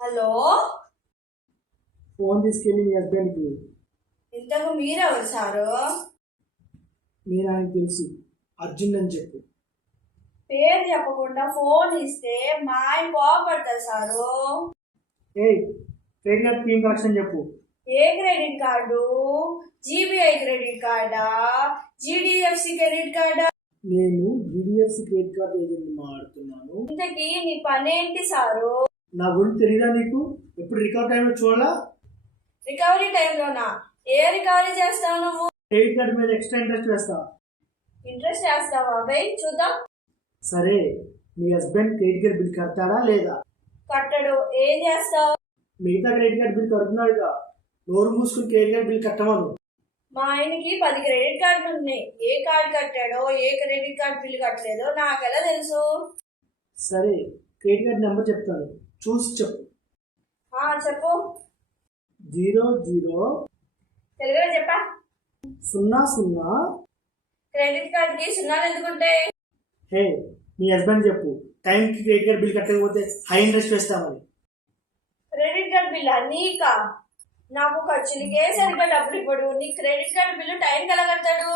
Hello, phone తీసుకెళ్ళి మీ హస్బెండ్కి. ఇంతకు మీరెవరు సారు? నేను ఆయనకు తెలుసు, అర్జున్ అని చెప్పు. పేరు చెప్పకుండా ఫోన్ ఇస్తే మా ఆయన కోపడతారు సారు. ఏయ్, క్రెడిట్ కార్డ్ పిన్ కలెక్షన్ చెప్పు. ఏ క్రెడిట్ కార్డు? జీబీఐ క్రెడిట్ కార్డా? జీడిఎఫ్సి క్రెడిట్ కార్డా? నేను డిడిఎఫ్సి క్రెడిట్ కార్డ్ ఏజెంట్ మాట్లాడుతున్నాను. ఇంతకీ నీ పనేంటి సారు? నా గురించి తెలీదా నీకు? ఎప్పుడు రికవర్ టైంలో చూడాలా? రికవరీ టైంలోనా? ఏ రికవరీ చేస్తావు నువ్వు? క్రెడిట్ కార్డ్ మీద ఎక్స్ట్రా ఇంట్రెస్ట్ వేస్తా. ఇంట్రెస్ట్ చేస్తావా? వెయిట్ చూద్దాం. సరే, మీ హస్బెండ్ క్రెడిట్ కార్డ్ బిల్ కడతాడా లేదా? కట్టడు. ఏం చేస్తావు? మిగతా క్రెడిట్ కార్డ్ బిల్ కడుతున్నాడుగా, నోరు మూసుకుని క్రెడిట్ కార్డ్ బిల్ కట్టమను. మా ఆయనకి 10 క్రెడిట్ కార్డులు ఉన్నాయి. ఏ కార్డు కట్టాడో, ఏ క్రెడిట్ కార్డు బిల్లు కట్టలేదో నాకెలా తెలుసు? సరే, క్రెడిట్ కార్డ్ నెంబర్ చెప్తాను, చూసి చెప్పు. చెప్పు. 00 తెలుగులో చెప్పా. 00. క్రెడిట్ కార్డుకి సున్నాలు ఎందుకుంటాయి? హే, మీ హస్బెండ్ చెప్పు, టైంకి క్రెడిట్ కార్డ్ బిల్ కట్టకపోతే హై ఇంట్రెస్ట్ వేస్తామని. క్రెడిట్ కార్డు బిల్లా నీకా? నాకు ఖర్చులకే సరిగ్గా డబ్బులు ఇవ్వడు. నీ క్రెడిట్ కార్డు బిల్లు టైంకి ఎలా కడతాడు?